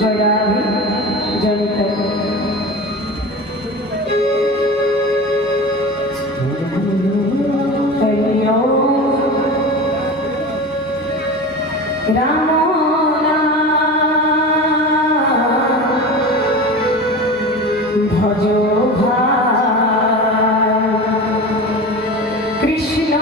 জয় রাধে জয় নিতাই। রাম ভজ কৃষ্ণ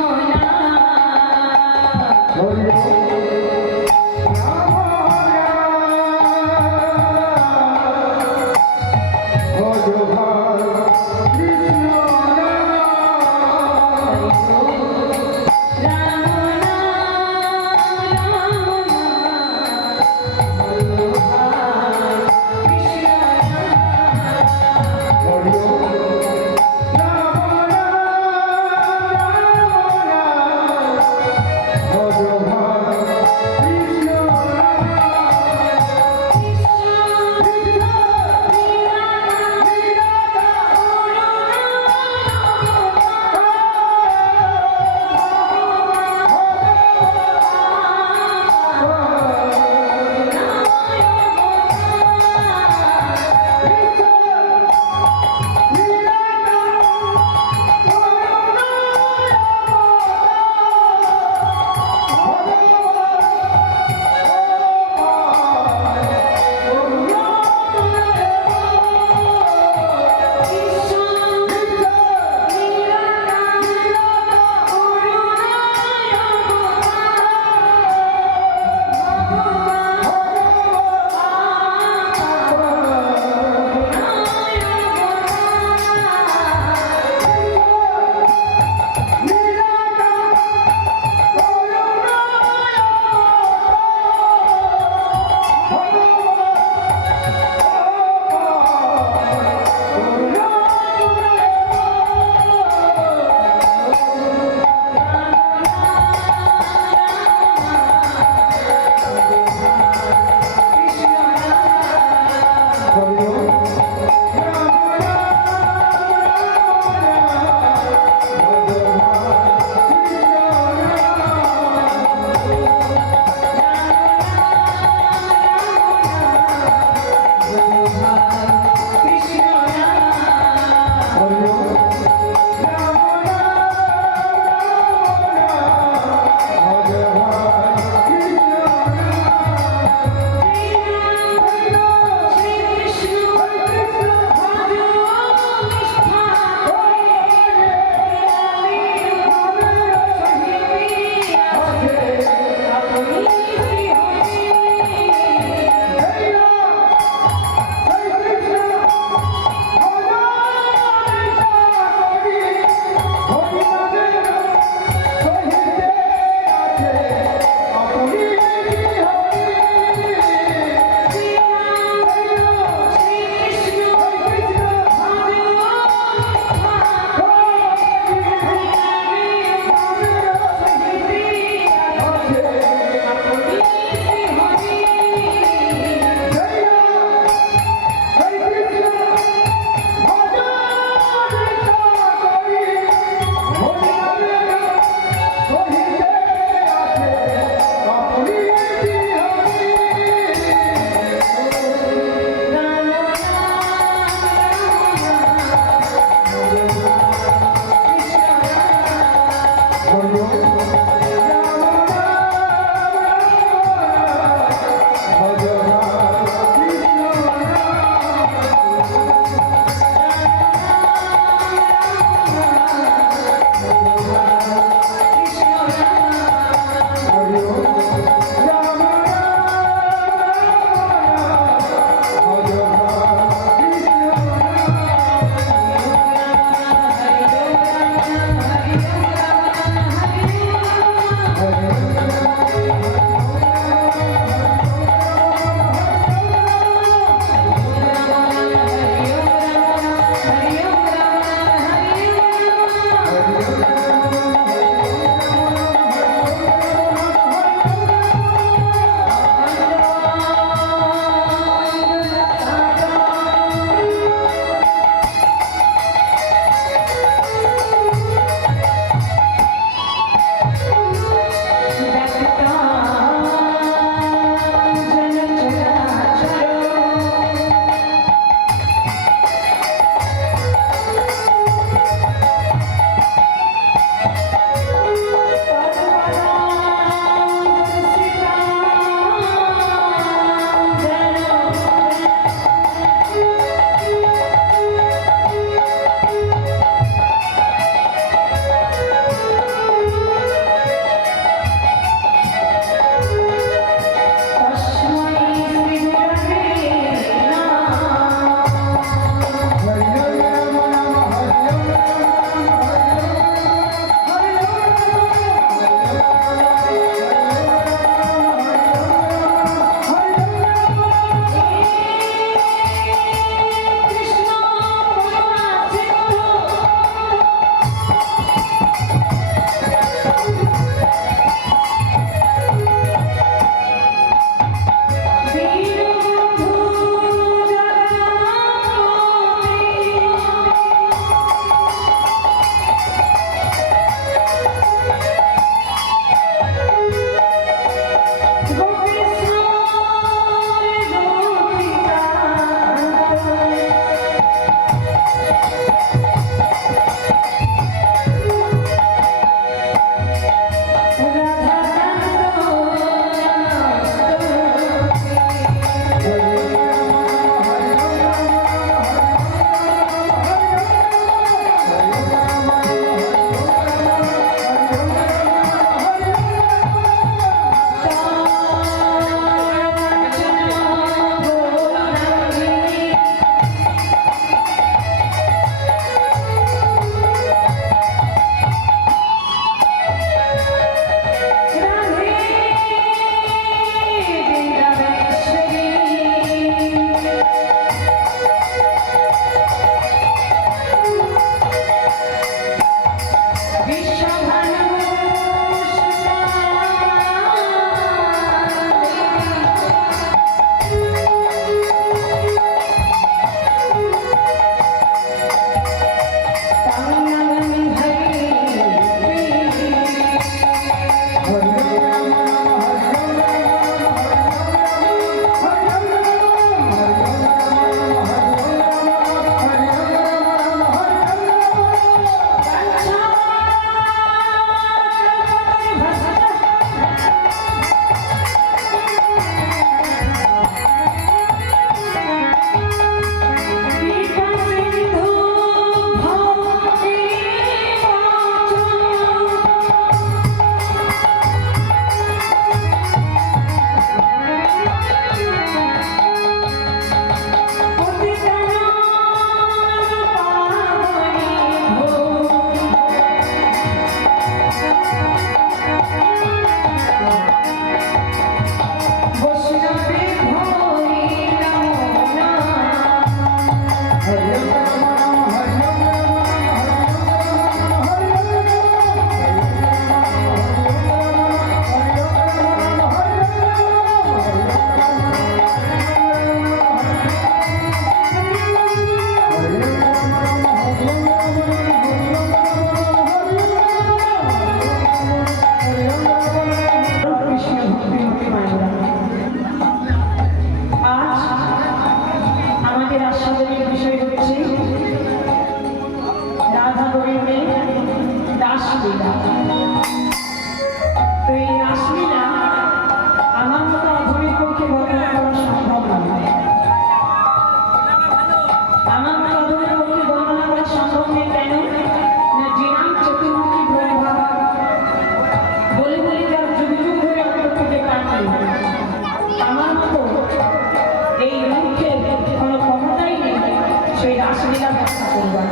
ব্যাখ্যা করবার।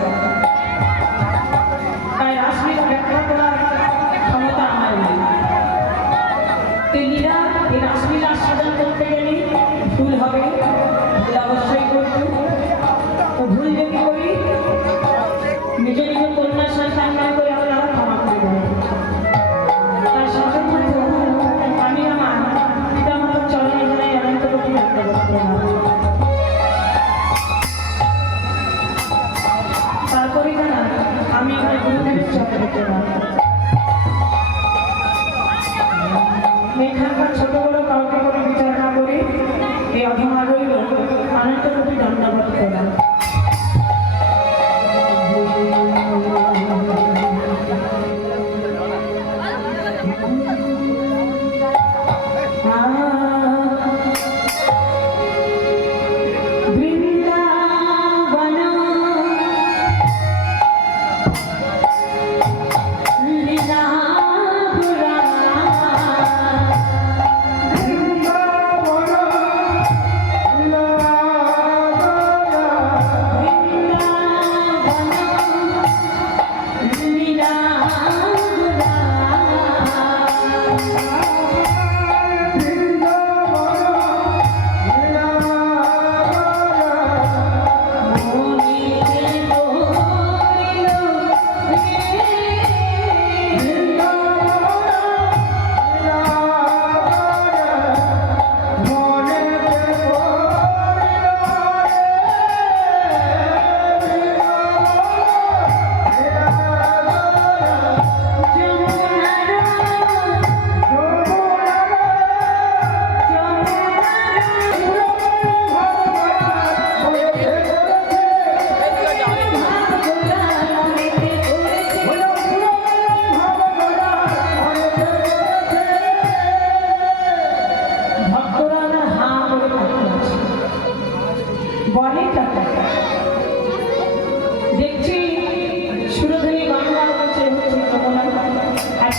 তাই রাসলীলা ব্যাখ্যা করার ক্ষমতা আমার নেই। তেলিরা এই রাসলীলা আস্বাদন করতে গেলে ভুল হবে, ভুল অবশ্যই করতে। তো ভুল যদি করি নিজে নিজে কন্যা সন্তান না করে আমরা ক্ষমা করে দেবো। তার সাথে আমি আমার পিতা মাতার চরণে জানাই অনন্ত কোটি তারপরে জানা আমি আমার গুরুদেবের চরণে জানা এখানকার ছোট বড় কাউকে করে বিচার না করে এই অধমা রইল অনন্ত কোটি দণ্ডবোধ করা। দেখছি সুরধনী গঙ্গা হচ্ছে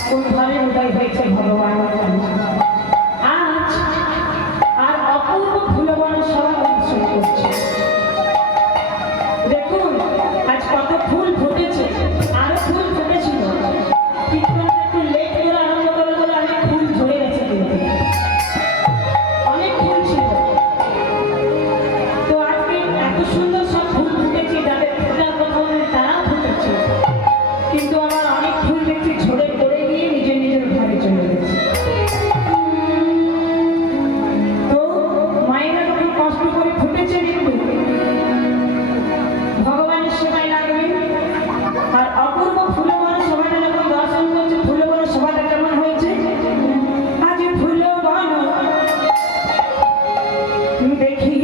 কোনভাবে উদয় হয়েছে ভগবান আজ আর অপূর্ব ফুলবন সভা উৎসব করছে। দেখুন আজ কত ফুল ফুটেছে, আরো ফুল ফুটেছিল, কিন্তু একটু লেট করে আরম্ভ করে বলে অনেক ফুল ঝরে গেছে, অনেক ফুল ছিল। তো আজকে এত সুন্দর সব ফুল ফুটেছে, যাদের ফুটার কথা বলে তারাও ফুটেছে, কিন্তু আবার অনেক ফুল দেখছি ঝরে পড়ে গিয়ে নিজের নিজের ঘরে চলে গেছে। তো মায়েরা কত কষ্ট করে ফুটেছে, কিন্তু ভগবানের সেবায় লাগবে। আর অপূর্ব ফুলবন সভাটা যখন দর্শন করছে, ফুলবন সভাটা কেমন হয়েছে, আজ ফুলবন দেখি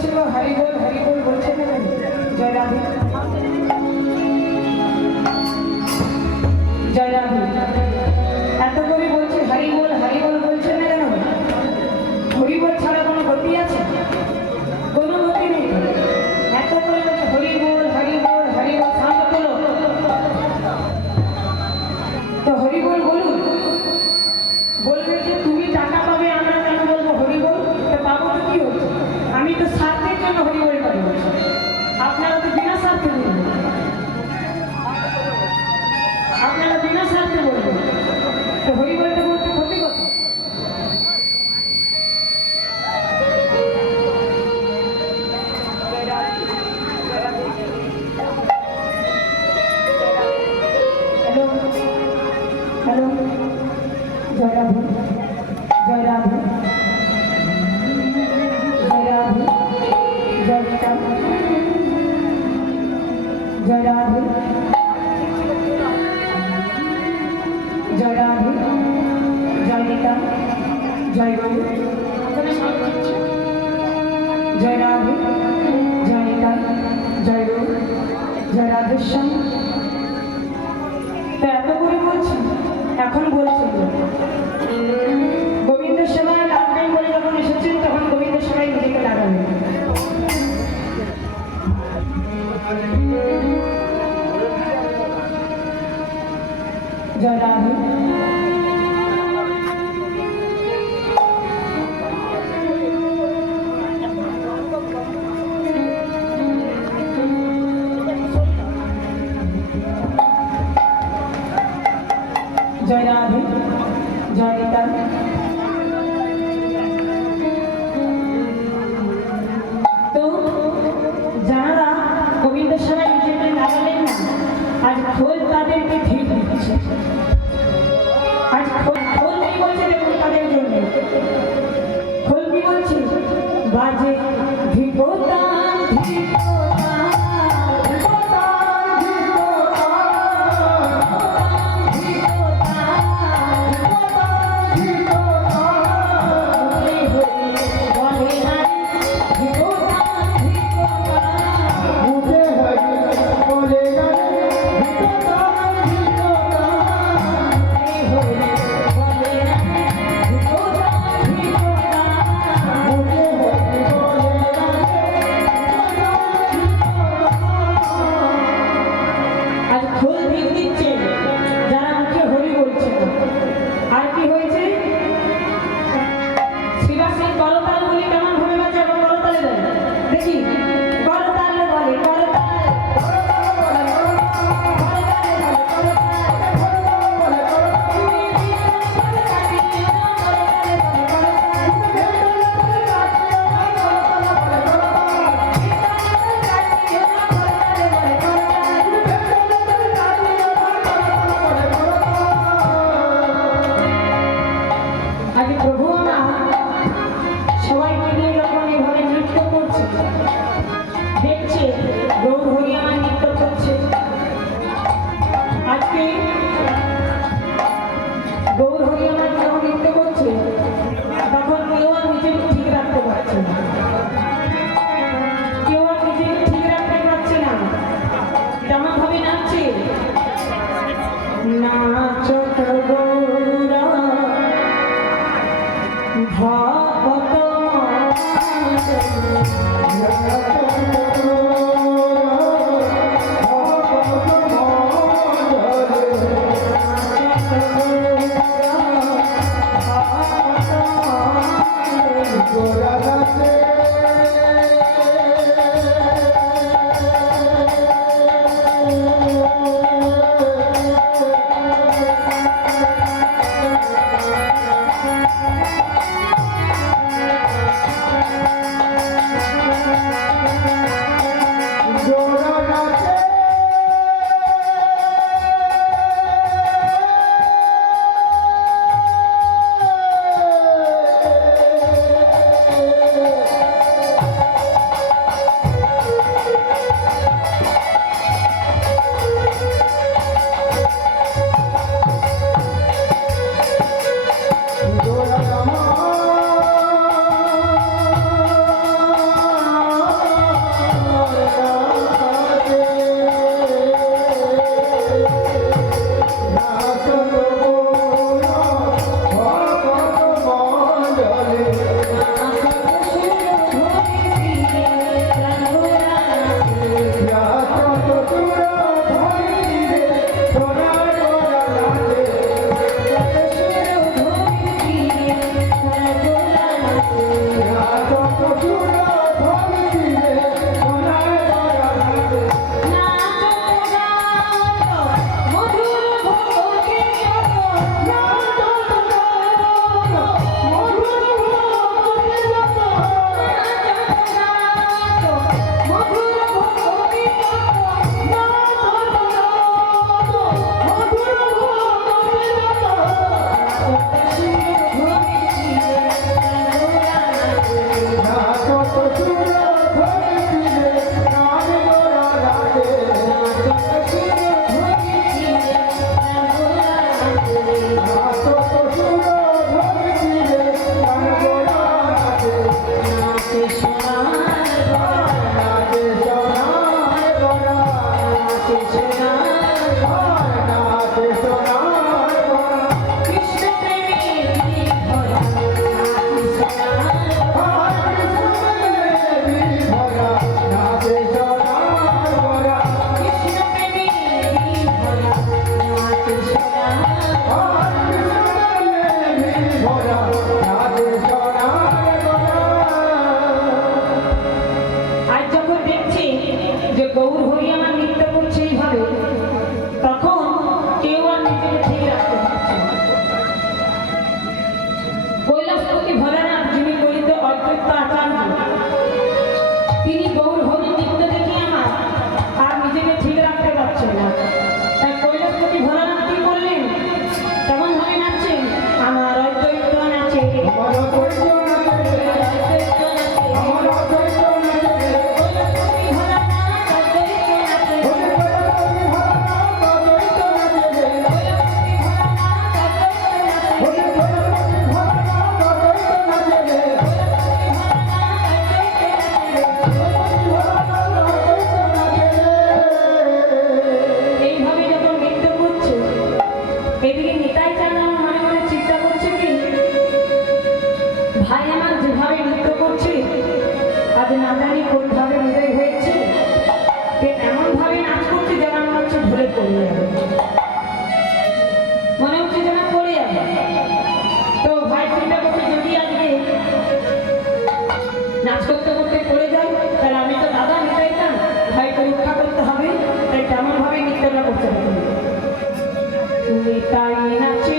বলছিল হরি বল বলছে না কেন? জয় রাধে জয় রাধে। এত করে বলছে হরি বল বলছে না কেন? হরি বল ছাড়া কোনো গতি আছে? কোনো গতি নেই। এত করে বলছে হরি বল শান্ত করো। তো হরি বল বলুন, বলবে যে তুমি টাকা পাবে, আমরা কেন বলবো হরি বল? তো পাবো তো কি হচ্ছে? আমি তো স্বার্থের জন্য হরি বল পাবো, আপনারা তো বিনা স্বার্থে বলবেন, আপনারা বিনা স্বার্থে বলবেন। তো হরি বলতে বলতে ক্ষতি কথা। হ্যালো জয় রাধে জয় রাধে জয় রাধে জয় গীতা জয় রাধে জয় রাধে জয় গীতা জয় গুরু জয় রাধে জয় গীতা জয় গুরু জয় রাধেশ্যাম। তো এত করে বলছি, এখন বলছি গোবিন্দ সেবায় লাগবেন বলে যখন এসেছেন তখন গোবিন্দ সেবায় নিজেকে লাগাবেন। জয় রাধে জয় রাধে জয় গীতা। তো যারা গোবিন্দ সেবায় নিজেকে লাগালেন না, আজ খোল তাদেরকে ঠিক দিচ্ছে। আজ খোল কি বলছে দেখুন তাদের জন্য। খোল কি বলছে? বাজে ধিকোতা আমার যেভাবে নৃত্য করছে, আজ না জানি কোনভাবে উদয় হয়েছে, এমন ভাবে নাচ করছে যেন মনে হচ্ছে ঢলে পড়ে যাবে, মনে হচ্ছে যেন পড়ে যাবে। তো ভাই চিন্তা করছে যদি আজকে নাচ করতে করতে পড়ে যাই তাহলে আমি তো দাদা নিতাইতাম, ভাইকে রক্ষা করতে হবে, তাই তেমন ভাবে নৃত্যটা করতে হবে। তুমি তাই নাচে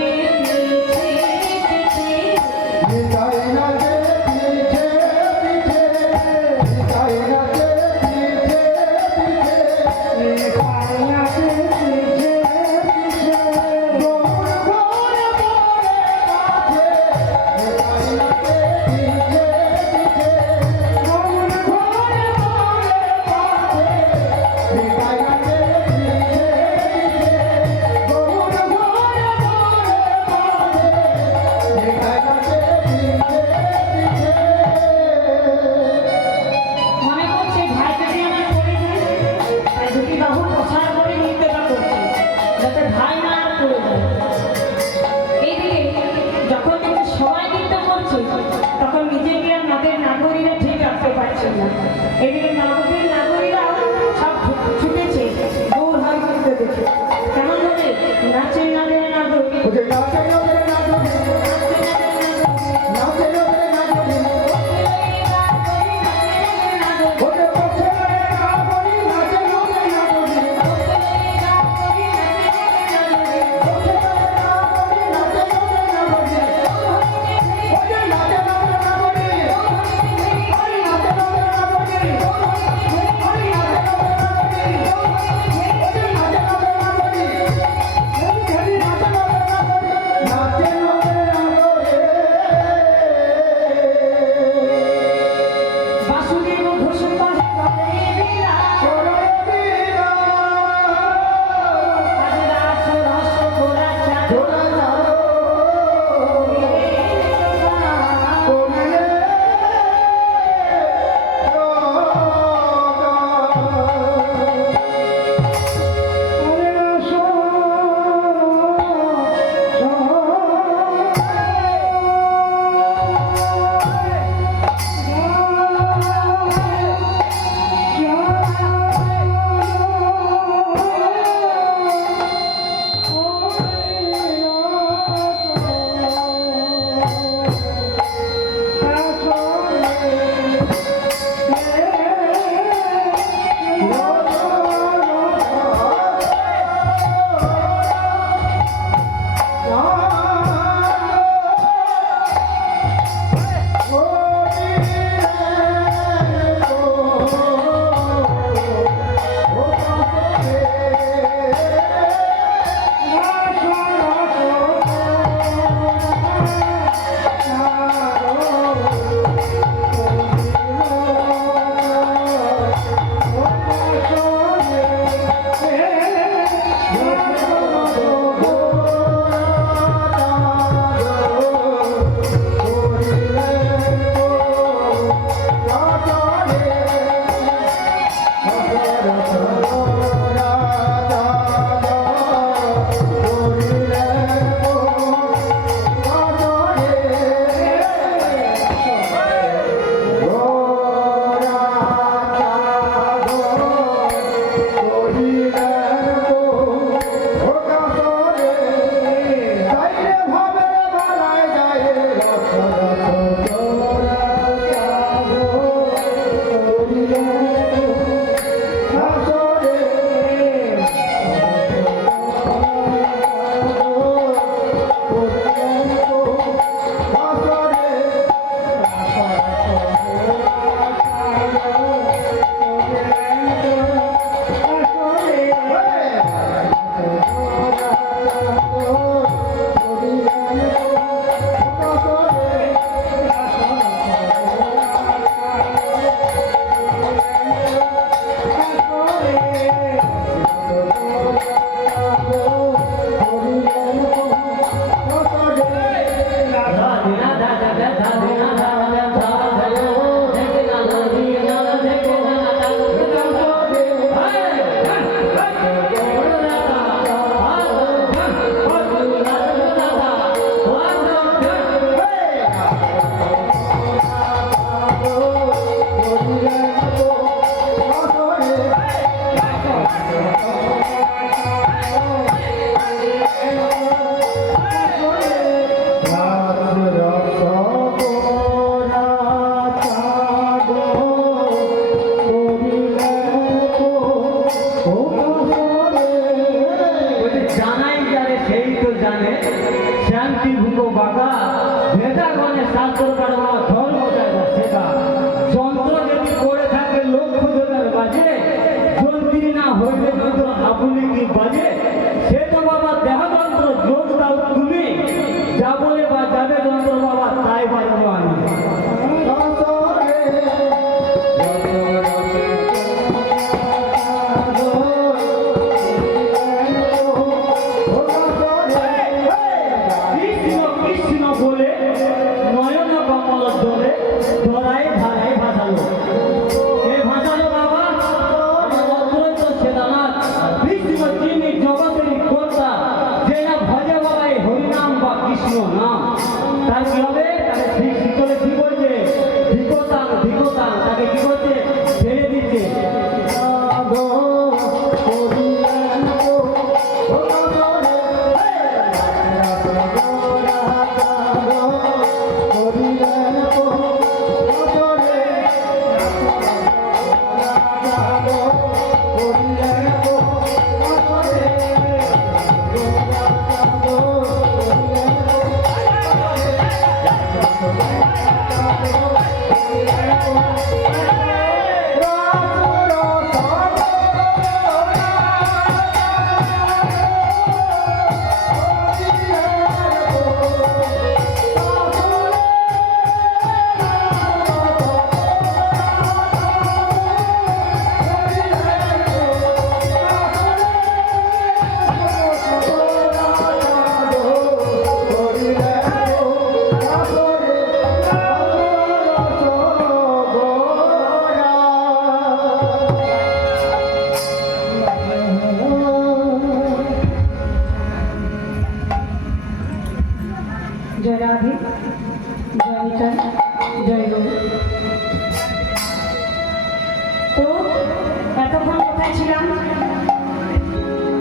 এদিকে নবদ্বীপ নাগরীরা সব ছুটেছে গৌর হয় করতে দেখে কেমন হবে নাচের নাগের নাগরী Oh,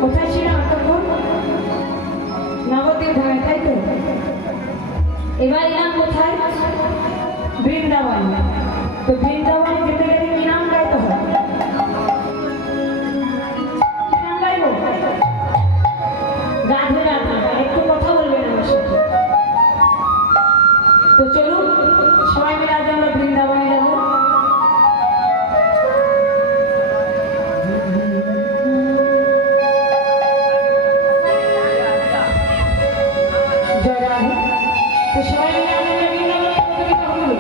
কোথায় ছিলাম এতক্ষণ? নবদ্বীপ ধামে, তাই তো? এবার এলাম কোথায়? বৃন্দাবন। তো বৃন্দাবনে যেতে গেলে কি নাম গাইতে হবে? কি নাম গাইবো? রাধে রাধে। একটু কথা বলবেন আমার সাথে। তো চলুন সবাই মিলে আজ আমরা বৃন্দাবনে যাবো। জয় রাধে। তো সবাই মিলে আমরা বৃন্দাবনে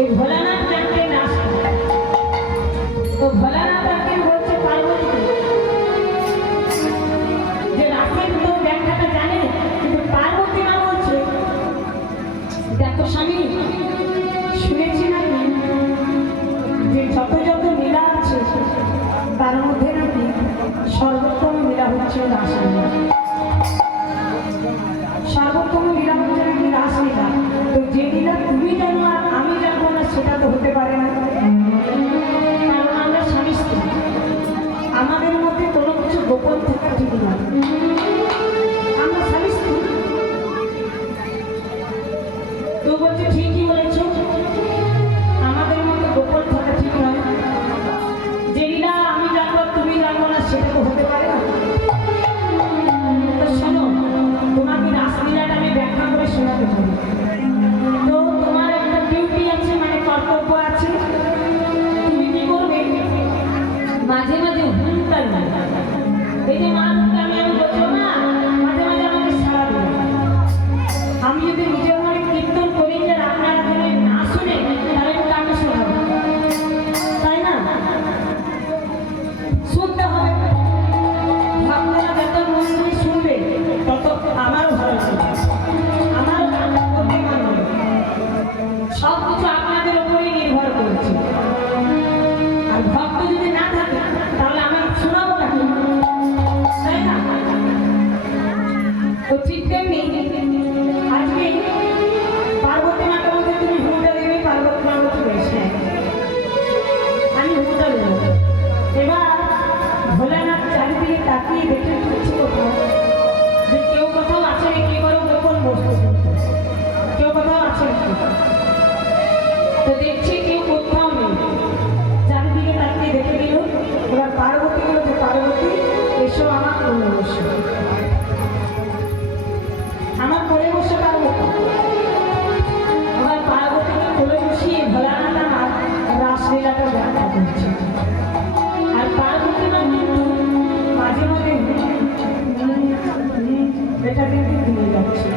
এই ভোলানাথ জানতে না তো ভোলানাথকে বলছে পার্বতী যে রাতের তো ব্যাখ্যাটা জানে কিন্তু পার্বতী মা বলছে দেখো স্বামী শুনেছি নাকি যে যত যত লীলা আছে তার মধ্যে নাকি সর্বোত্তম লীলা হচ্ছে রাসলীলা। সর্বোত্তম লীলা হচ্ছে নাকি রাসলীলা। তো যে লীলা তুমি জানো আর আমি জানবো না সেটা তো হতে পারে না, কারণ আমরা স্বামী স্ত্রী, আমাদের মধ্যে কোনো কিছু গোপন থাকা ঠিক না। আমরা স্বামী স্ত্রী। তো বলছে ঠিকই বলেছ, আমাদের মধ্যে গোপন থাকা ঠিক নয়। যে লীলা আমি জানবো তুমি জানবো না সেটা তো হতে পারে না। তো শোনো, তোমাকে রাসলীলাটা আমি ব্যাখ্যা করে শোনাতে পারি। তো তোমার একটা ডিউটি আছে, মানে কর্তব্য আছে। তুমি কি করবে, মাঝে মাঝে হুঙ্কার মারবে। এই যে মা আমি বলছো না, মাঝে মাঝে আমাকে সাড়া দেবে। আমি যদি নিজের মনে কীর্তন করি যে আপনারা যদি না শুনে তাহলে আমি কাকে শোনাবো, তাই না? শুনতে হবে। ভক্তরা যত মন দিয়ে শুনবে তত আমারও ভালো লাগবে, আমারও গান করতে মন হবে। সব কিছু আপনাদের উপরেই নির্ভর করছে। আর ভক্ত যদি না থাকে তাহলে আমি শোনাবো নাকি, তাই না? তো ঠিক তেমনি আজকে পার্বতী মাকে বলতে তুমি হুঁটা দেবে, পার্বতী মা বলতে বেশি আমি হুঁটা দেবো। এবার ভোলানাথ চারিদিকে তাকিয়ে দেখে খুঁজছে কোথাও যে কেউ কোথাও আছে নাকি, কোনো গোপন বস্তু কেউ কোথাও আছে নাকি। তো দেখছি কেউ কোথাও নেই, চারিদিকে তাকিয়ে দেখে দিল। এবার পার্বতী বলল যে পার্বতী এসো আমার কোলে বসো, আমার কোলে বসে পার্বতী। এবার পার্বতীকে কোলে বসিয়ে ভোলানাথ আমার রাসলীলাটা ব্যাখ্যা করছে। আর পার্বতী মা কিন্তু মাঝে মাঝে এটা কিন্তু দিয়ে যাচ্ছে।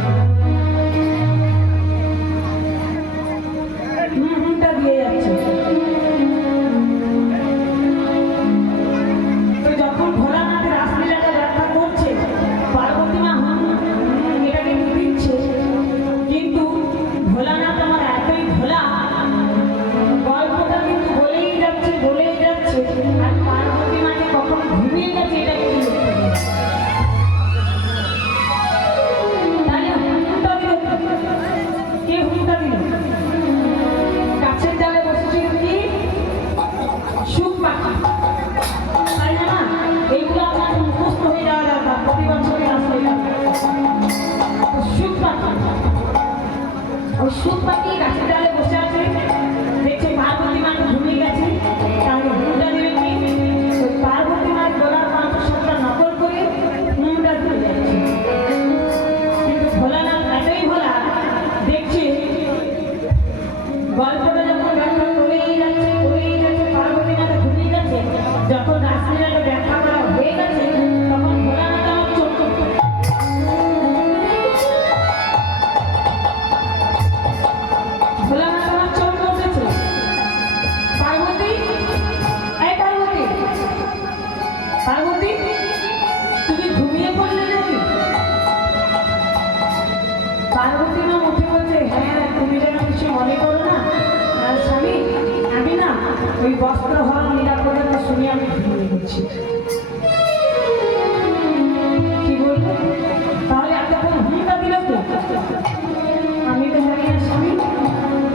ওই সুখ পাখি গাছের ডালে বসে আছে, দেখছে পার্বতী মা ঘুমিয়ে গেছে, তাহলে ঘুমটা দেবে কি? ওই পার্বতী মার গলার কণ্ঠস্বরটা নকল করে ঘুমটা দিয়ে যাচ্ছে। কিন্তু ভোলানাথ এতই ভোলা, দেখছে গল্পটা যখন ব্যাখ্যা করেই যাচ্ছে পার্বতী মাতা ঘুমিয়ে যাচ্ছে, যখন রাসলীলাটা ব্যাখ্যা করা হয়ে গেছে তখন ভোলানাথ আমার চোখ ভোলানাথ আমার চোখ উঠেছে। পার্বতী, এই পার্বতী, পার্বতী তুমি ঘুমিয়ে পড়লে নাকি? পার্বতী মা উঠে বলছে, হ্যাঁ তুমি যেন কিছু মনে করো না, আর স্বামী আমি না ওই বস্ত্র হরণ লীলা পর্যন্ত শুনে আমি ঘুমিয়ে গেছি। কি বলবো তাহলে এতক্ষণ ঘুমটা দিল তো? আমি তো জানি না স্বামী।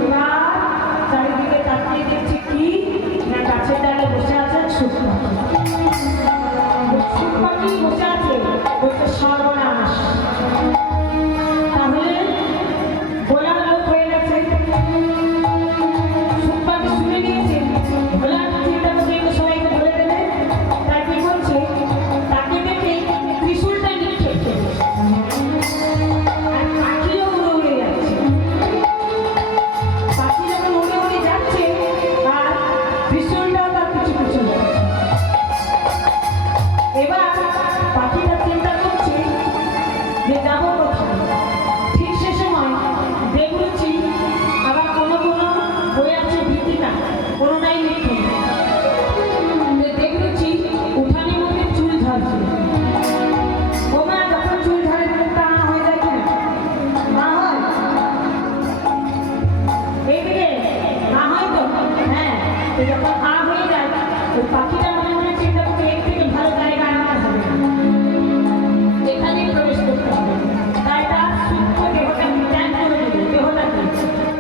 এবার চারিদিকে তাকিয়ে দেখছি কি না, গাছের ডালে বসে আছেন সুখ পাখি। সুখ পাখি বসে আছে, বলছে সর্বনাশ, তাহলে বলার লোক হয়ে গেছে। সুখ পাখি শুনে নিয়েছে, বলার চিন্তা করে একটু সবাইকে বলে দেবে, তাই কি করছে, তাকে দেখে ত্রিশূলটা নিক্ষেপ করছে। আর পাখিও উড়ে উড়ে যাচ্ছে। পাখি যখন উড়ে উড়ে যাচ্ছে আর ত্রিশূলটাও তার পিছু পিছু যাচ্ছে। এবার পাখিটা চিন্তা করছে যে যাবো কোথায়। ঠিক সে সময় দেখছি আবার কোনো কোনো বই আছে ভীতিটা, কোনোটাই লিখে দেখছি উঠানের মধ্যে চুল ঝাড়ছে। ওমা যখন চুল ঝাড়ে মুখটা আনা হয়ে যায় কিনা, না হয় এইদিকে না হয় তো, হ্যাঁ যখন আ হয়ে যায় ওই পাখিটা মনে মনে চিন্তা করছে এর থেকে ভালো জায়গা আমার হবে না, এখানে প্রবেশ করতে হবে। তাই তার সূক্ষ্ম দেহটাকে ত্যাগ করে দিল, দেহটাকে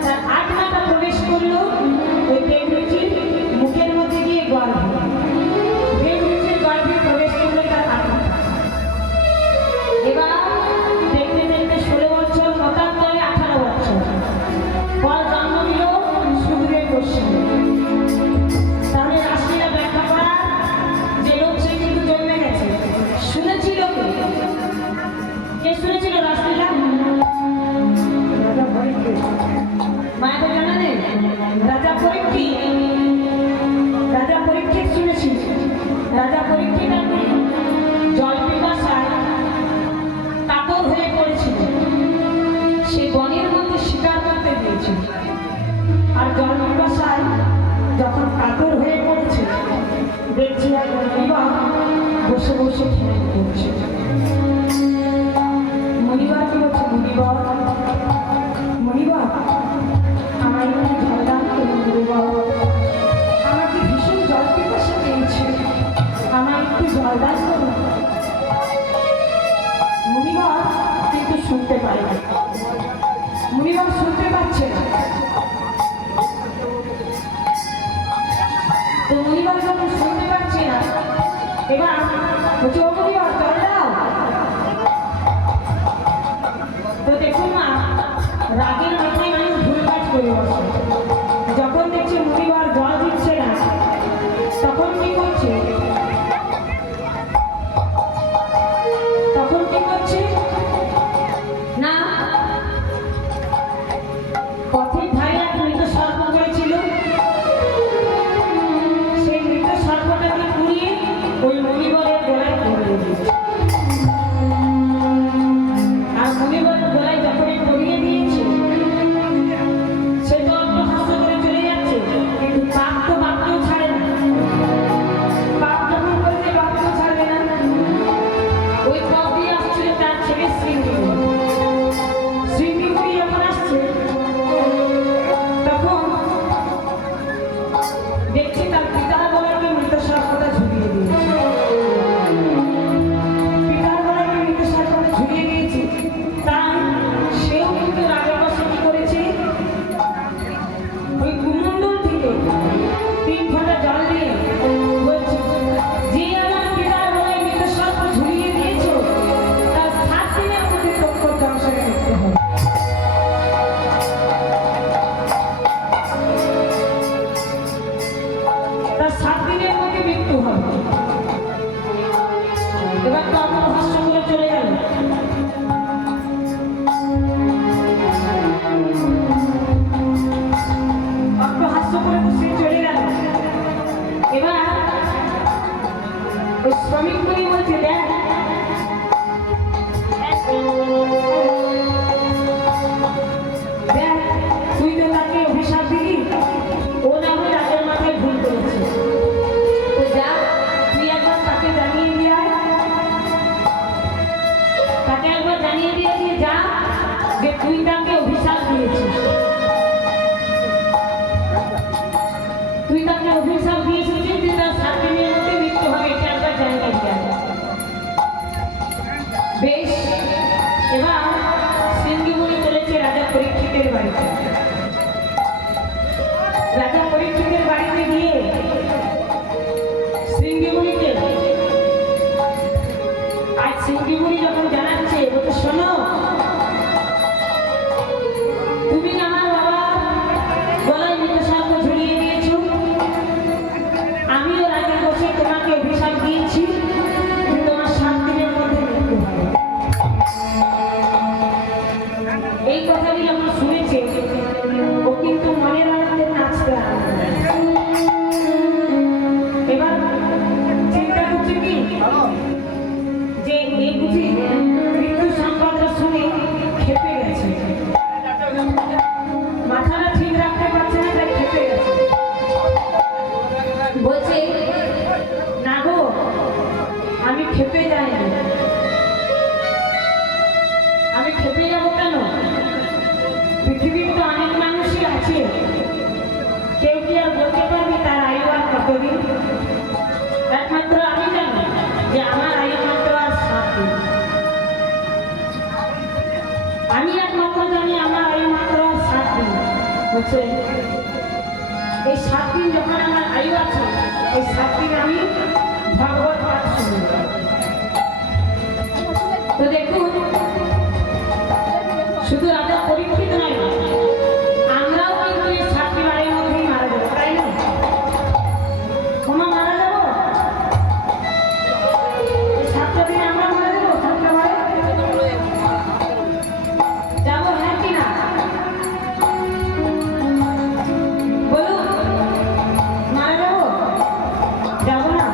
তার আত্মাটা প্রবেশ করলো ওই দেবরুচির মুখের মধ্যে গিয়ে গর্ভে, দেবরুচির গর্ভে প্রবেশ করলো তার আত্মা। এবার দেখতে দেখতে 16 বছর, মতান্তরে 18 বছর পর জন্ম দিল সুখদেব গোস্বামী। তাহলে রাসলীলা ব্যাখ্যা করা যে লোক সে কিন্তু জন্মে গেছে। শুনেছিল কে? কে শুনেছিল রাসলীলা? রাজা পরীক্ষিত। মায়ের জানা নেই? রাজা পরীক্ষিত, রাজা পরীক্ষিত শুনেছিল। রাজা পরীক্ষিত জল পিপাসায় কাতর হয়ে পড়েছিল, সে বনের মধ্যে শিকার করতে গিয়েছিল। আর জল পিপাসায় যখন কাতর হয়ে পড়েছে দেখছি এক মণিবার বসে বসে ধ্যান করছে। মণিবার কি বলছে, মণিবার মণিবার আমার একটু জলদান করুন মণিবার, আমার কি ভীষণ জল পিপাসা পেয়েছে, আমার একটু জলদান করুন। মণিবার কিন্তু শুনতে পারে না, মণিবার শুনতে পাচ্ছে না। তো মণিবার যখন শুনতে পাচ্ছে না, এবার বলছে ও মণিবার জল দাও। তো দেখুন মা রাগের মাথায় মানুষ ভুল কাজ করে বসে। যখন দেখছে মণিবার জল দিচ্ছে না তখন কি করছে, তখন কি করছে না, পথের ধারে এক মৃত সর্প পড়েছিল, সেই মৃত সর্পটাকে পুড়িয়ে ওই মণিবরের গলায় ধরে দিয়েছে। পৃথিবীর তো অনেক মানুষই আছে, কেউ কি আর বলতে পারবে তার আয়ু আর কতদিন? একমাত্র আমি জানি যে আমার আয়ু মাত্র আর 7 দিন। আমি একমাত্র জানি আমার আয়ু মাত্র আর 7 দিন। হচ্ছে এই 7 দিন যখন আমার আয়ু আছে, এই 7 দিন আমি ভাগবত পাঠ শুনব। তো দেখুন, শুধু রাজা পরীক্ষিত নয়, আমরাও কিন্তু এই 7টি বারের মধ্যেই মারা যাবো, তাই না? মারা যাবো এই 7টা দিনে, আমরা মারা যাবো 7টা বারে যাবো, হ্যাঁ কি না বলুন? মারা যাবো? যাবো না?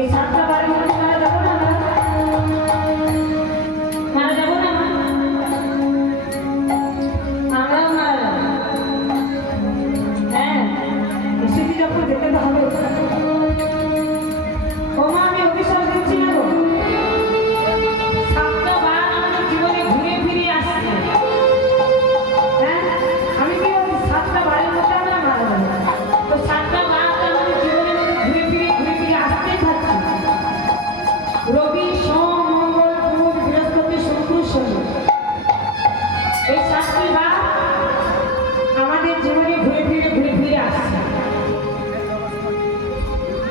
এই 7টা বারের মধ্যে মারা যাবো না? মারা যাবো না? আমরাও মারা যাবো। হ্যাঁ, স্মৃতি যখন যেতে তো হবে। ওমা, আমি অভিশাপ দিচ্ছি না গো। 7টা বার আমাদের জীবনে ঘুরে ফিরে আসছে। হ্যাঁ, আমি কি বলছি? 7টা বারের মধ্যে আমরা মারা যাবো। তো 7টা বার আমাদের জীবনের মধ্যে ঘুরে ফিরে আসতে থাকছে। রবি, সোম, মঙ্গল, বুধ, বৃহস্পতি, শুক্র, শনি, এই 7টি বার আমাদের জীবনে ঘুরে ফিরে আসছে।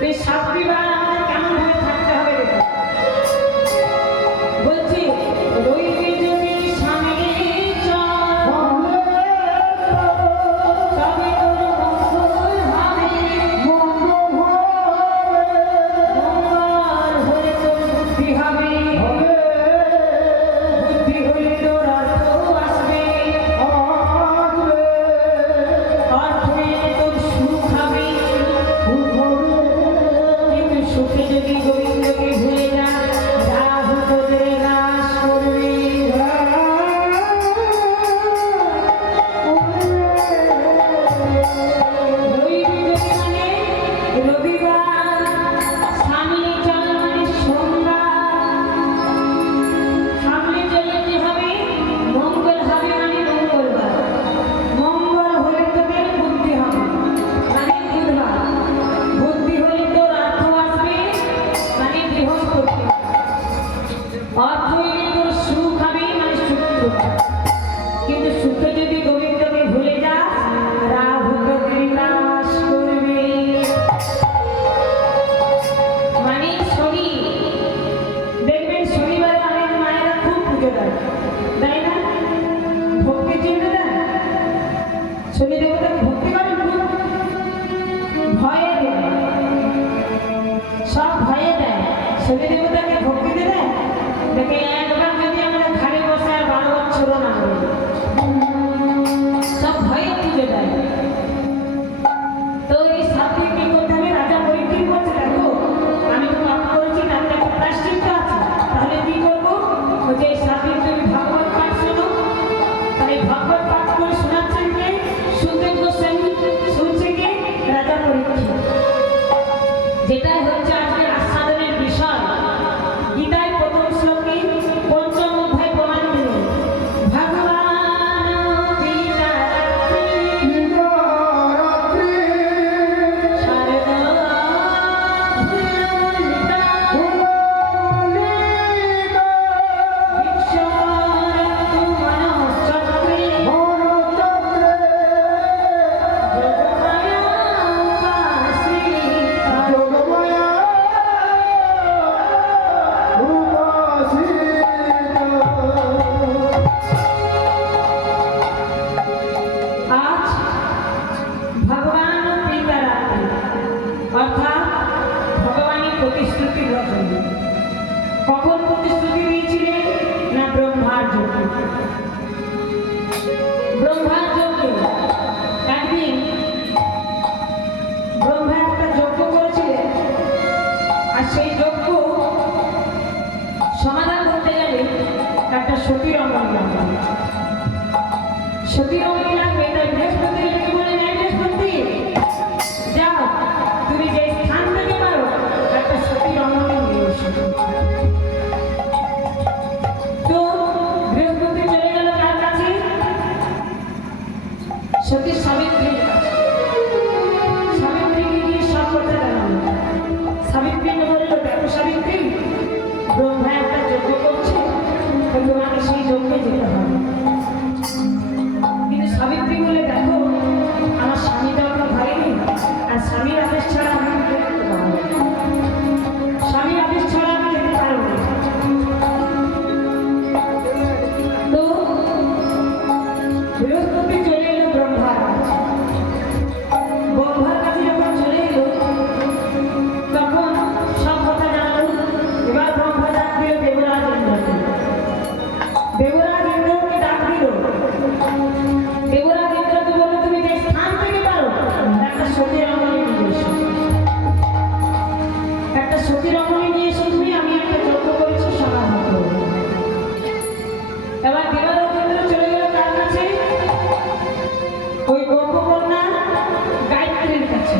এই 7টি বার আমাদের কেমন ভাবে থাকতে হবে দেখুন। বলছি, রইবে যদি সামনে চল, তবে তোর মঙ্গল হবে। মঙ্গল হলে তোর বুদ্ধি হবে, বুদ্ধি হলে তোর অর্থ আসবে, অর্থ এলে তোর সুখ হবে। কিন্তু সুখে যদি গোবিন্দকে ভুলে যা, রাহু তোদের নাশ করবে। রবিবার মানে রবিবার, সামনে চল মানে সোমবার, সামনে চলে কি হবে? মঙ্গল হবে মানে মঙ্গলবার, মঙ্গল হলে তোদের বুদ্ধি হবে মানে বুধবার, বুদ্ধি হলে তোর অর্থ আসবে মানে বৃহস্পতি, অর্থ এলে তোর সুখ হবে মানে শুক্রবার। কিন্তু সুখে যদি গোবিন্দকে ভুলে যাস, রাহু তোদের নাশ করবে মানে শনি। দেখবেন শনিবারে অনেক মায়েরা খুব পুজো দেয়, তাই না? ভক্তির জন্য দেয়, শনি দেবতাকে ভক্তি করেন, খুব ভয়ে দেয়, সব ভয়ে দেয়। শনি দেবতাকে ভক্তিতে দেয়, দেখে একবার যদি আমরা ঘরে বসে আর 12 বছরও না করি, সব ভয়ে পুজো দেয়। তো এই 7 দিন কি করতে হবে? রাজা পরীক্ষিত করছে, দেখো আমি তো পাপ করেছি, তার একটা প্রায়শ্চিত্ত আছে, তাহলে কি করবো? যে এই 7 দিন তুমি ভাগবত পাঠ শোনো। তাই ভাগবত পাঠ করে শোনাচ্ছেন কে? সুখদেব গোস্বামী। শুনছে কে? রাজা পরীক্ষিত। যেটাই হচ্ছে আজকের আস্বাদনের বিষয়। গীতায় প্রথম শ্লোকে 5ম অধ্যায় প্রমাণ দিল, ভগবান পিতা শারদা ভুললিতা বিশ্বরত্তু মনশ্চক্রে যোগমায়া উপাসিতা। আজ ভগবান পিতা রাত্রি, অর্থাৎ ভগবানের প্রতিশ্রুতি বচন। কখন প্রতিশ্রুতি দিয়েছিলেন? না ব্রহ্মার যজ্ঞে। ব্রহ্মার যজ্ঞে একদিন ব্রহ্মা একটা যজ্ঞ করেছিলেন, আর সেই যজ্ঞ সমাধান করতে গেলে একটা সতীর অঙ্গন লাগবে। সতীর অঙ্গন লাগবে, তাই বৃহস্পতি কি বলে? না বৃহস্পতি, যাও তুমি যে স্থান থেকে পারো একটা সতীর অঙ্গন নিয়ে এসো। তো বৃহস্পতি চলে গেল কার কাছে? সতী সাবিত্রীর কাছে। সাবিত্রীকে গিয়ে সব কথা জানালো। সাবিত্রীকে বললো, দেখো সাবিত্রী, ব্রহ্মা একটা যজ্ঞ করছে, তো তোমাকে সেই যজ্ঞে যেতে হবে। কিন্তু সাবিত্রী বলে, দেখো আমার স্বামীটা অত ভাই নেই, আর স্বামীর আদেশ ছাড়া আমি যেতে পারবো না। স্বামীর আদেশ ছাড়া আমি যেতে পারবো না। তো বৃহস্পতি চলে এলো ব্রহ্মার কাছে। ব্রহ্মার কাছে যখন চলে এলো তখন সব কথা জানালো। এবার ব্রহ্মা ডাক দিল দেবরাজ ইন্দ্রকে। দেবরাজ ইন্দ্রকে ডাক দিল। দেবরাজ ইন্দ্রকে বলল, তুমি যে স্থান থেকে পারো একটা সতী রমণী নিয়ে এসো। একটা সতী রমণী নিয়ে এসো তুমি, আমি একটা যজ্ঞ করেছি সমাধান করবো। এবার দেবরাজ ইন্দ্র চলে গেল তার কাছে, ওই ব্রহ্মকন্যা গায়ত্রীর কাছে।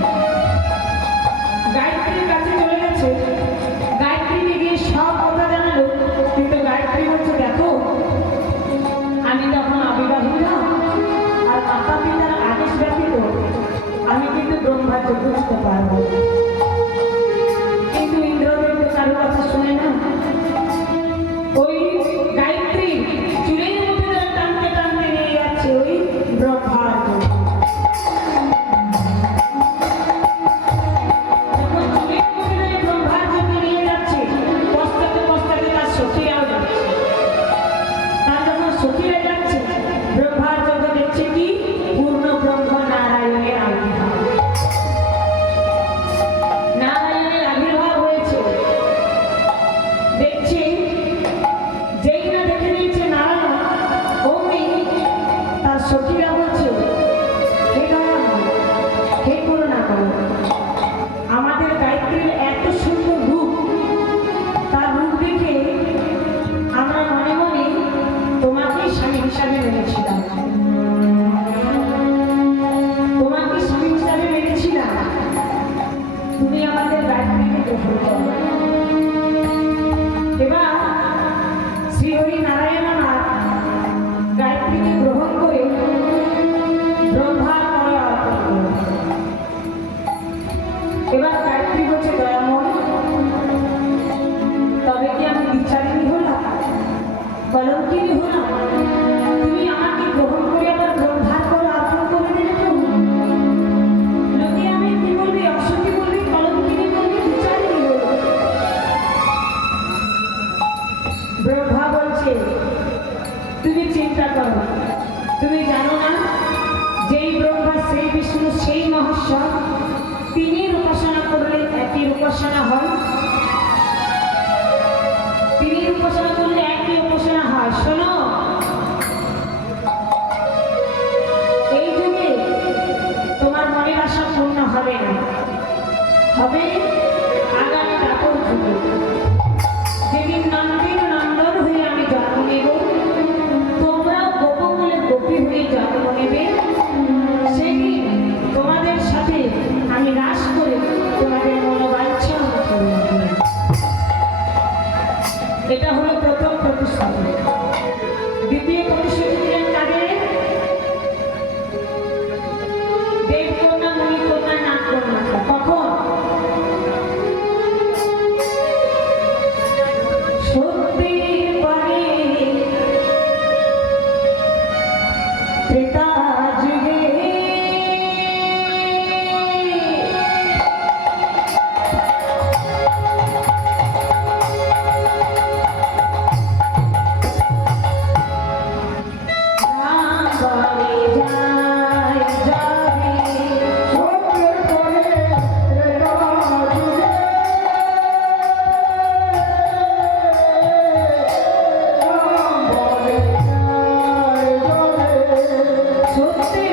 গায়ত্রীর কাছে চলে গেছে। গায়ত্রীকে গিয়ে সব কথা জানালো। কিন্তু গায়ত্রী বলছে, দেখো আমি তখন অবিবাহিতা, আর মাতা পিতার আদেশ ব্যতীত আমি কিন্তু ব্রহ্মার যজ্ঞ করতে পারবো না। কিন্তু ইন্দ্রদেব তো কারো কথা শুনে না। ওই গায়ত্রী চুলের মধ্যে ধরে টানতে টানতে নিয়ে যাচ্ছে ওই ব্রহ্মার যজ্ঞ। যখন চুলের মধ্যে ধরে ব্রহ্মার যজ্ঞ নিয়ে যাচ্ছে, পশ্চাতে পশ্চাতে তার সখীরাও যাচ্ছে। তার যখন সখীরা যাচ্ছে, ব্রহ্মার যজ্ঞ দেখছে কি পূর্ণ ব্রহ্ম নারায়ণের আবির্ভাব। নারায়ণের আবির্ভাব হয়েছে। দেখছে যেই না দেখে নিয়েছে নারায়ণ, অমনি তার সখীরা বলছে, হে নারায়ণ, হে করুণা করো, আমাদের গায়ত্রীর এত সুন্দর রূপ, তার রূপ দেখে আমরা মনে মনে তোমাকেই স্বামী হিসাবে মেনেছিলাম। তোমাকে স্বামী হিসাবে মেনেছিলাম, তুমি আমাদের গায়ত্রীকে গ্রহণ করো। এবার শ্রীহরি নারায়ণ নাথ গায়ত্রীকে গ্রহণ করে ব্রহ্মার পরে অর্পণ করল। এবার গায়ত্রী বলছে, দয়াময়, তবে কি আমি বিচারিণী হলাম, কলঙ্কিনী হলাম? তুমি আমাকে গ্রহণ করে আবার ব্রহ্মার পর অর্পণ করে দিলে প্রভু। লোকে আমি কি বলবি, অসতী বলবি, কলঙ্কিনী বলবি, বিচারিণী বলবি? ব্রহ্মা বলছে, তুমি চিন্তা করো, তুমি জানো না যেই ব্রহ্মা সেই বিষ্ণু সেই মহেশ্বর, তিনির উপাসনা করলে একই উপাসনা হয়। তিনির উপাসনা করলে একই উপাসনা হয়। শোনো, এই যুগে তোমার মনের আশা পূর্ণ হবে না, হবে আগামী দাপর যুগে। যেদিন নন্দের নন্দন হয়ে আমি জন্ম নেব, তোমরাও গোপকুলে গোপী হয়ে জন্ম নেবে। সেদিন তোমাদের সাথে আমি রাস করে তোমাদের মনোবাঞ্ছা পূর্ণ করব। এটা হলো প্রথম প্রতিশ্রুতি। দ্বিতীয় প্রতিশ্রুতি দিলেন তাদের দেবকন্যা, মণিকন্যা, নাগকন্যা। কখন? সত্যি পারে ত্রেতা যুগে সত্যি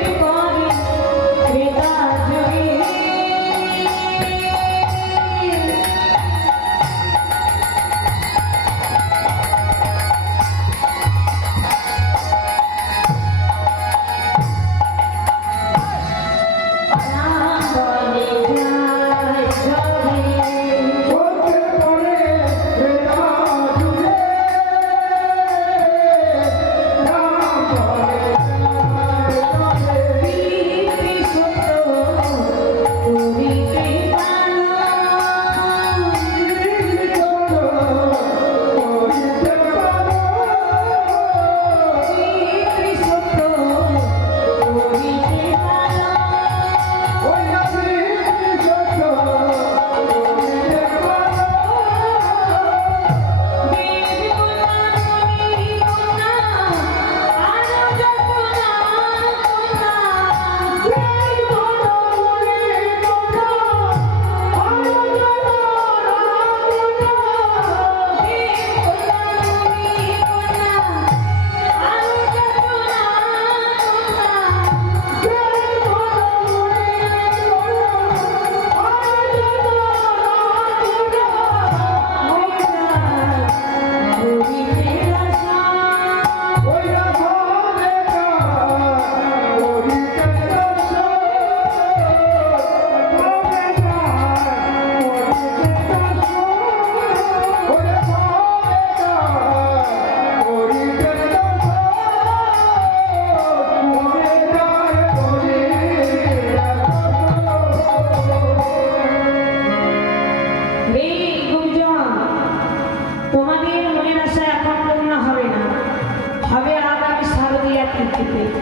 তিথিতে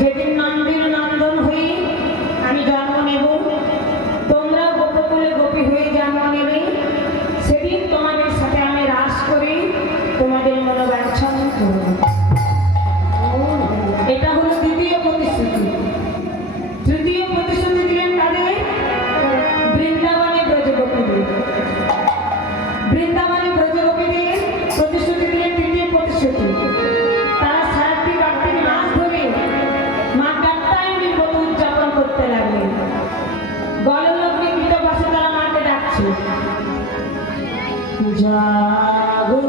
যেদিন নন্দের নন্দন হয়ে আমি জন্ম নেব, তোমরা গোপকুলে গোপী হয়ে জন্ম নেবে, সেদিন তোমাদের সাথে আমি রাস করে তোমাদের মনোবাঞ্ছনা করব। এটা হলো দ্বিতীয় প্রতিশ্রুতি। তৃতীয় প্রতিশ্রুতি দিলেন তাদের বৃন্দাবনে ব্রজগোপীদের। বৃন্দাবনে ব্রজগোপীদের প্রতিশ্রুতি দিলেন তৃতীয় প্রতিশ্রুতি। তারা সারাটি কার্তিক মাস ধরে মা কাত্যায়নীর ব্রত উদযাপন করতে লাগলেন। গললগ্নে কৃতবাসে তারা মাকে ডাকছে, জাগো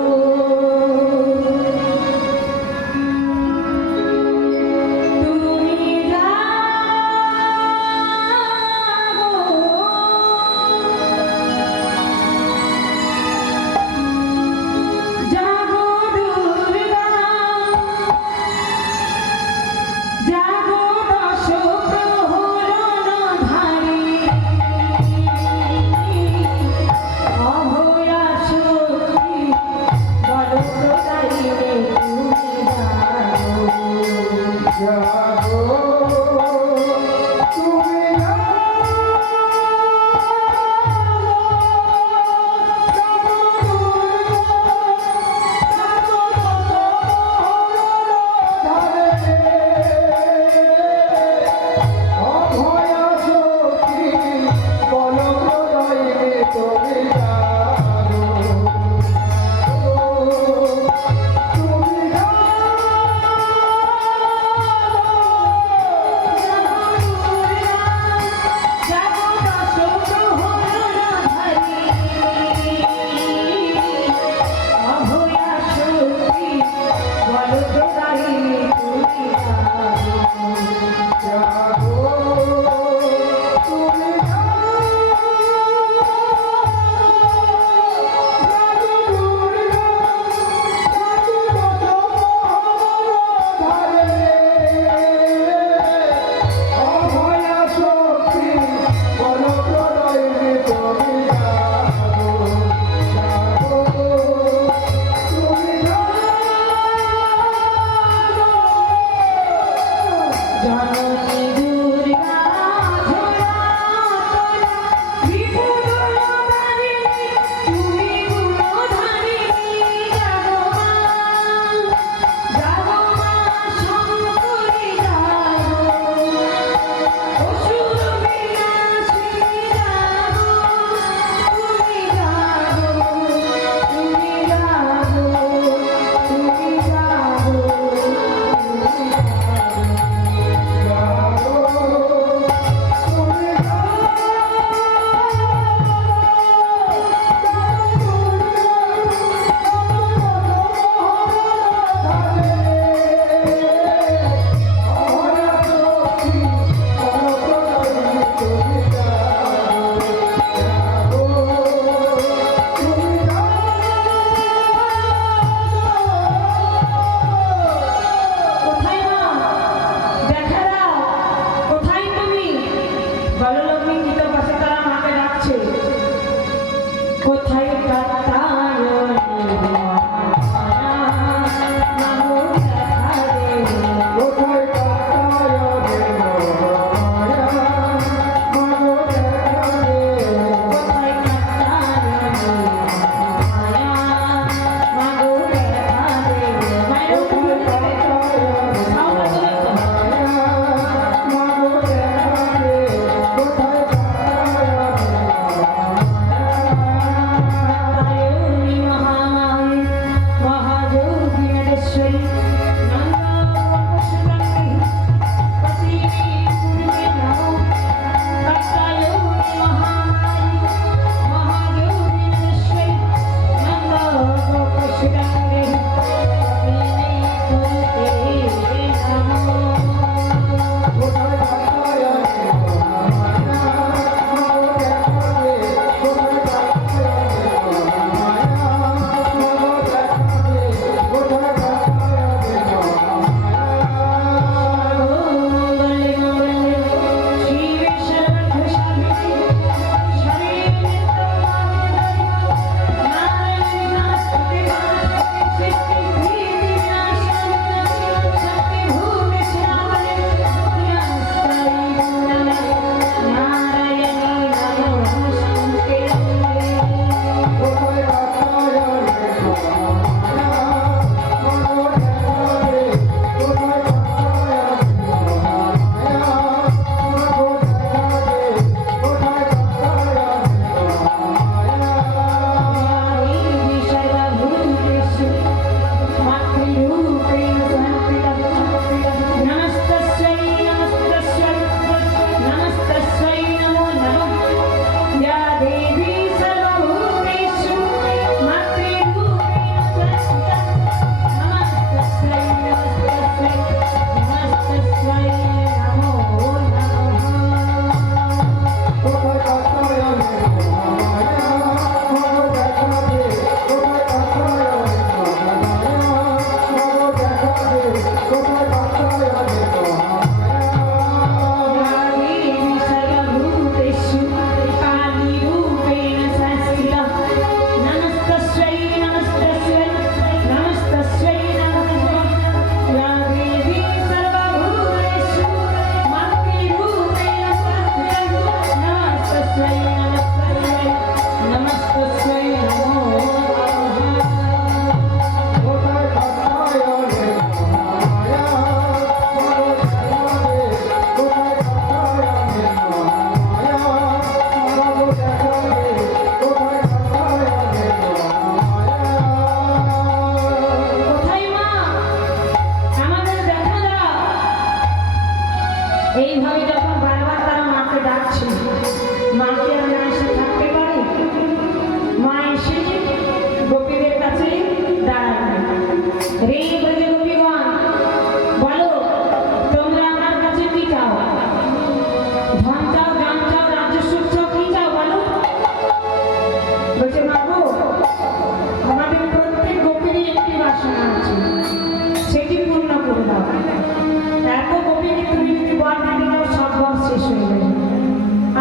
এত গোপীকে তুমি যদি বর দিতে যাও সব বর শেষ হয়ে যাবে।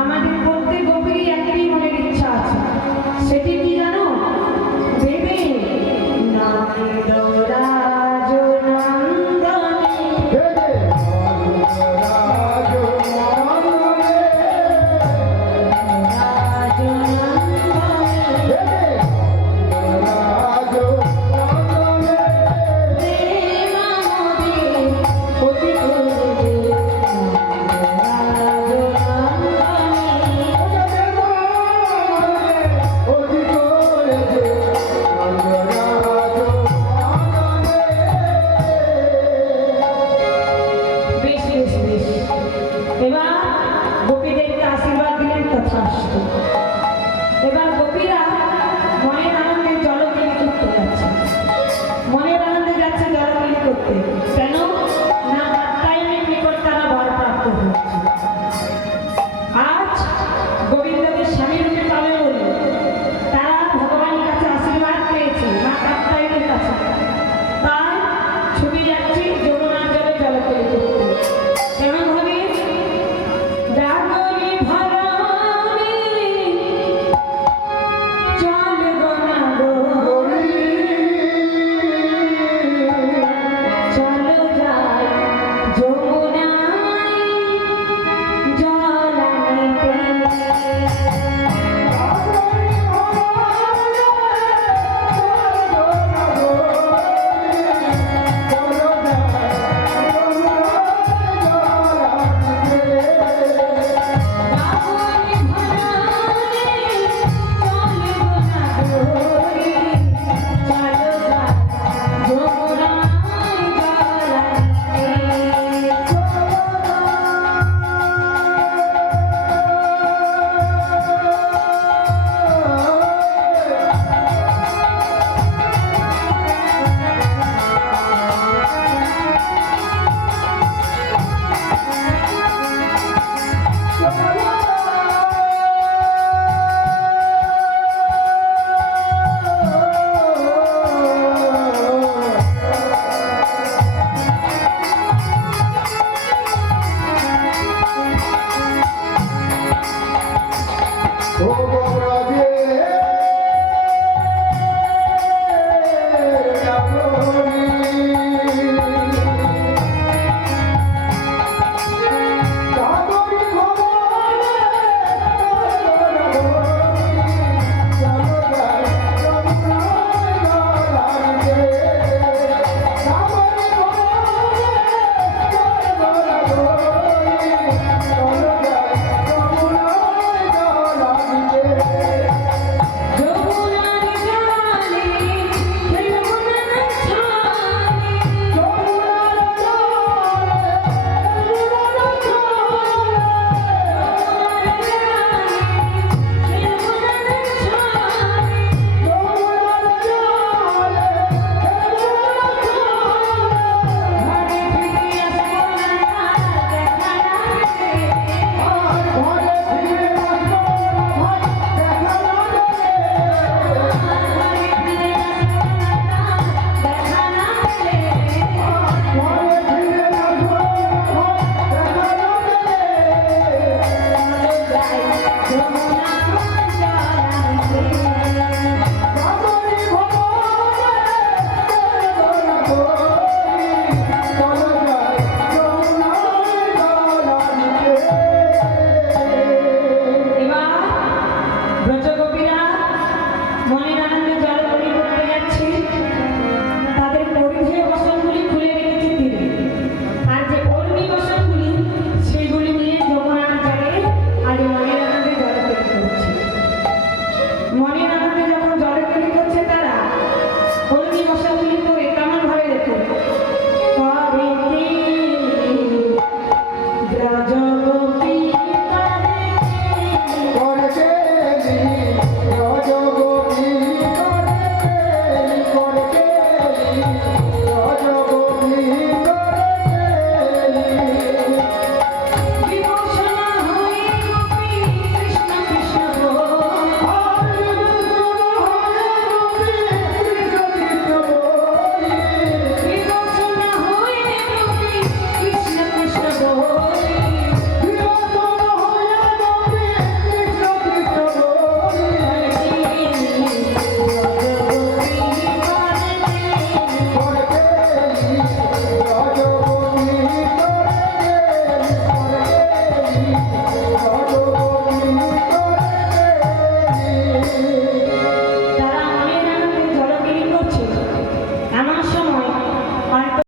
আমাদের প্রত্যেক গোপীরই একটাই মনের ইচ্ছা আছে, সেটি কি জানো? দেবে নন্দরাজ নন্দনে এবার গোপীদেরকে আশীর্বাদ দিলেন তথাস্তু। এবার গোপীরা মনের আনন্দে জলকেলি করতে যাচ্ছে, মনের আনন্দে যাচ্ছে জলকেলি করতে।